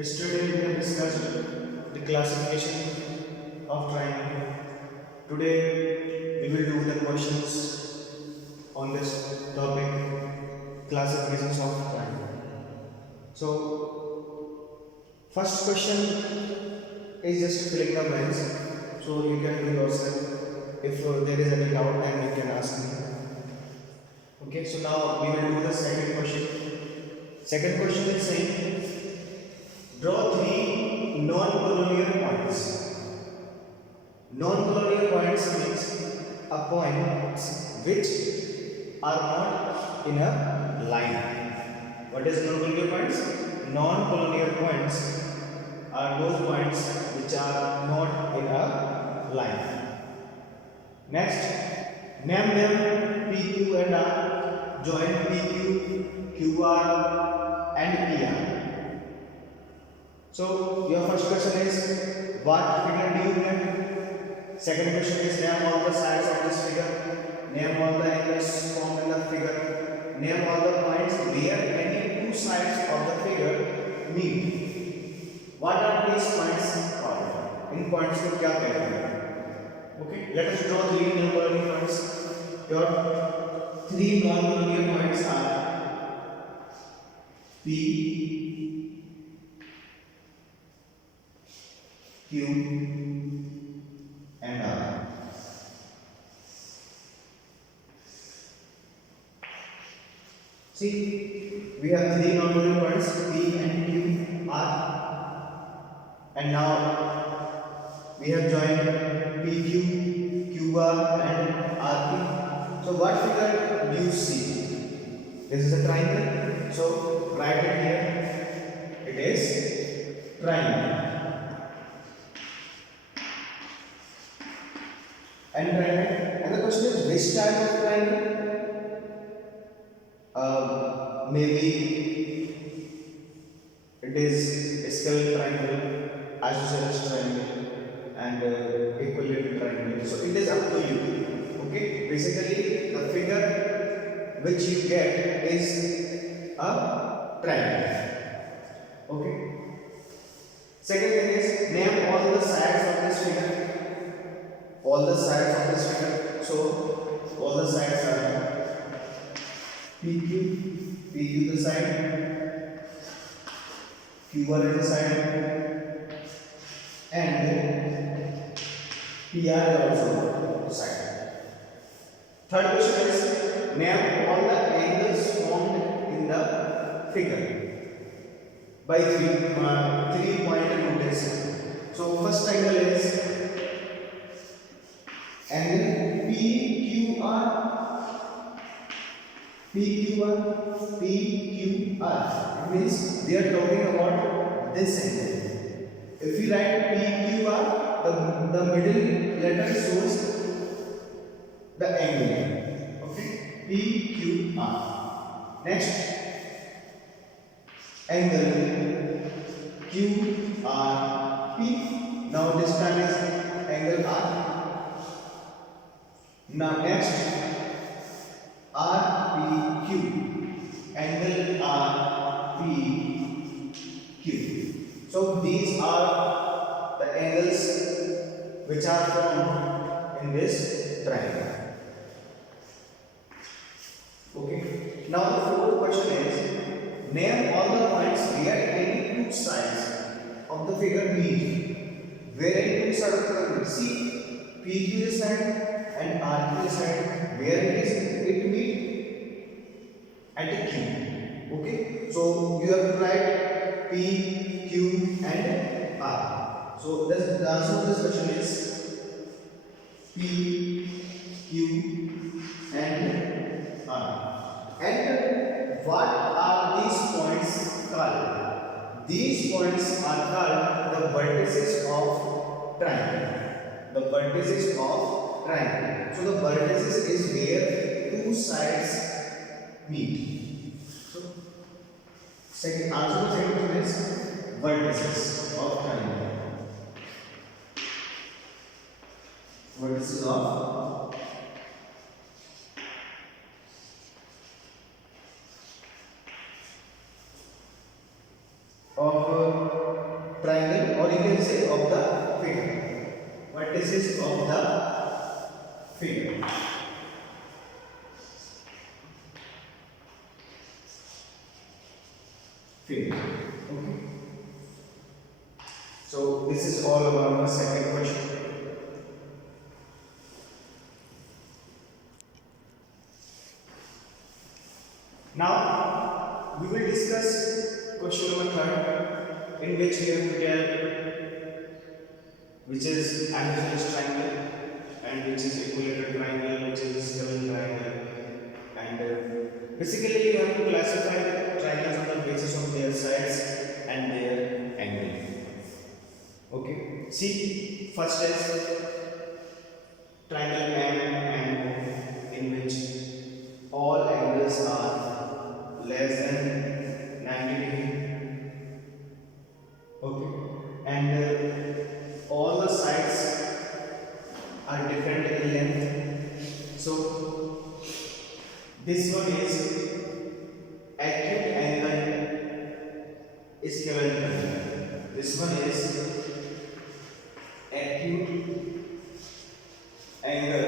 Yesterday we have discussed the classification of triangle. Today we will do the questions on this topic, classifications of triangle. So first question is just filling the blanks. So you can do yourself. If there is any doubt, then you can ask me. Okay. So now we will do the second question. Second question is saying draw three non-collinear points. Non-collinear points means a point which are not in a line. What is non-collinear points? Non-collinear points are those points which are not in a line. Next, name them PQ and R. Join PQ, QR and PR. So your first question is what figure do you get? Second question is name all the sides of this figure. Name all the angles formed in the figure. Name all the points where any two sides of the figure meet. What are these points called? In points को क्या कहते हैं? Okay, let us draw three non-collinear points. Your three non-collinear points are P, Q and R. See, we have three non-collinear points P and Q, R, and now we have joined PQ, QR and RP. So what figure do you see? This is a triangle. So write it here. It is triangle. And the question is which type of triangle? Maybe it is a scale triangle, isosceles triangle, and equilateral triangle. So it is up to you. Okay. Basically, the figure which you get is a triangle. Okay. Second thing is name all the sides of this figure. All the sides of this figure. So all the sides are PQ, PQ the side, QR is the side, and PR is also the side. Third question is name all the angles formed in the figure by three-point notation. So first angle is angle PQR, PQR, PQR. It means we are talking about this angle. If we write PQR, the middle letter shows the angle. Okay, PQR. Next, angle QRP. Now this time is angle R. Now next RPQ, angle RPQ. So these are the angles which are formed in this triangle. Okay. Now the fourth question is name all the points where any two sides of the figure meet. Where any two sides of the figure meet. See, PQ is side and RQ side, where it meet at the Q. Okay, so you have to write P, Q and R. So the answer of this question is P, Q and R. And what are these points called? These points are called the vertices of triangle. The vertices of triangle. So the vertices is where two sides meet. So second answer to second question is vertices of triangle. Vertices of of of the figure. Vertices of the figure. Okay. So this is all about the second question. Now we will discuss question number third, in which we have to tell which is isosceles triangle and which is equilateral triangle, which is double triangle, and basically you have to classify triangles on the basis of their sides and their angle. Okay. See, first is triangle M, in which all angles are less than 90 degree. Okay. And all the sides are different in length. So this one is acute angle is given. This one is acute angle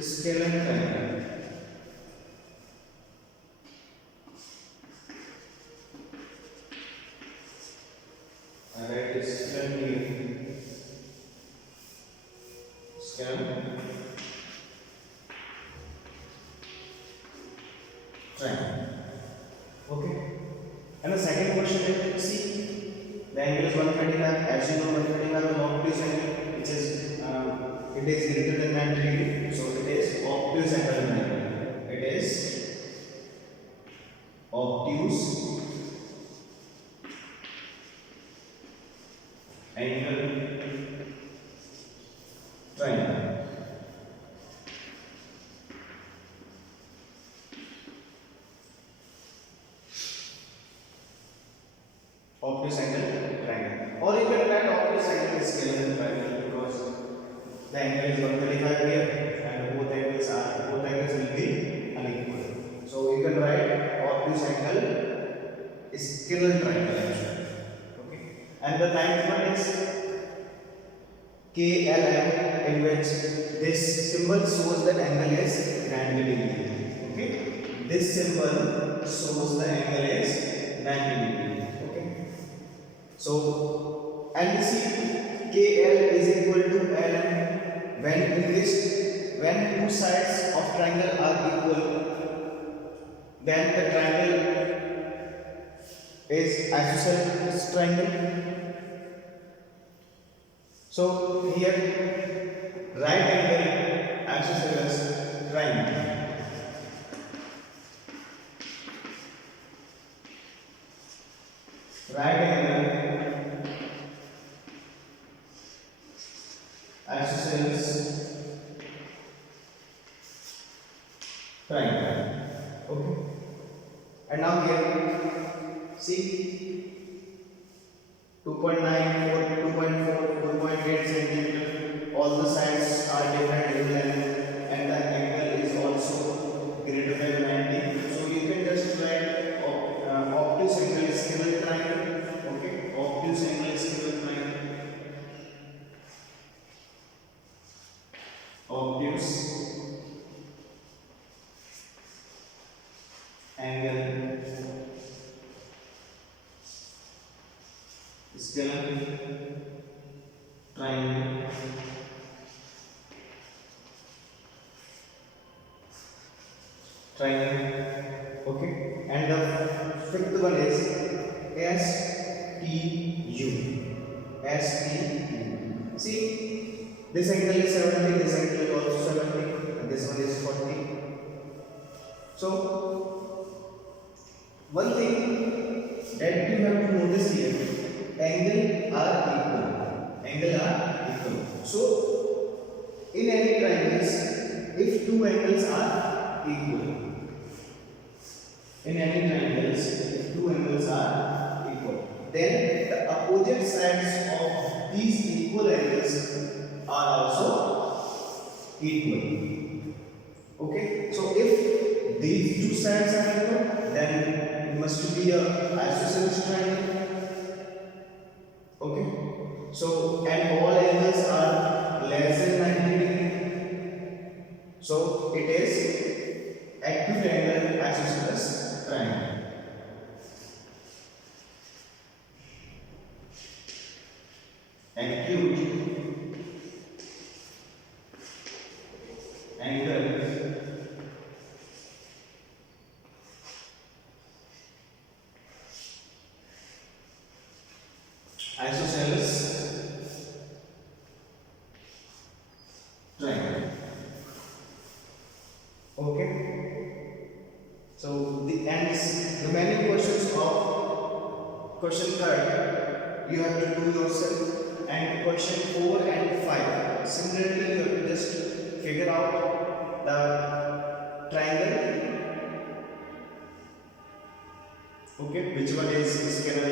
scalene triangle. Alright, is scalene triangle. Okay. And the second question is, see, the angle is 135. As you know, 135 is obtuse angle, which is it is greater than 90 degree. So it is obtuse angle. It is obtuse angle triangle. Obtuse angle triangle, or you can write obtuse angle scalene triangle, because the angle is 135 here and both angles will be unequal. So you can write obtuse angle scalene triangle actually. Okay. And the ninth one is KLM, in which this symbol shows the angle is 90 degree. Okay. This symbol shows the angle is 90 degree. Okay. So, and you see KL is equal to LM when two sides of triangle are equal, then the triangle is isosceles triangle. So here right angle isosceles triangle. Right angle isosceles triangle. Okay. And now here, see, 2.9, 2.4, 2.8 centimeter. All the sides are different in length, and the angle is also greater than 90. So you can just write obtuse angle scalene triangle. Okay, obtuse angle scalene triangle. Obtuse angle scalene triangle. Okay, and the fifth one is STU. See, this angle is 70, this angle is also 70, and this one is 40. So one thing that you have to notice here, angle are equal. So in any triangles, if two angles are equal, then the opposite sides of these equal angles are also equal. Okay, so if these two sides are equal, then it must be a isosceles triangle. So the ends remaining questions of question third you have to do yourself, and question 4 and 5 similarly you have to just figure out the triangle. Okay, which one is scalar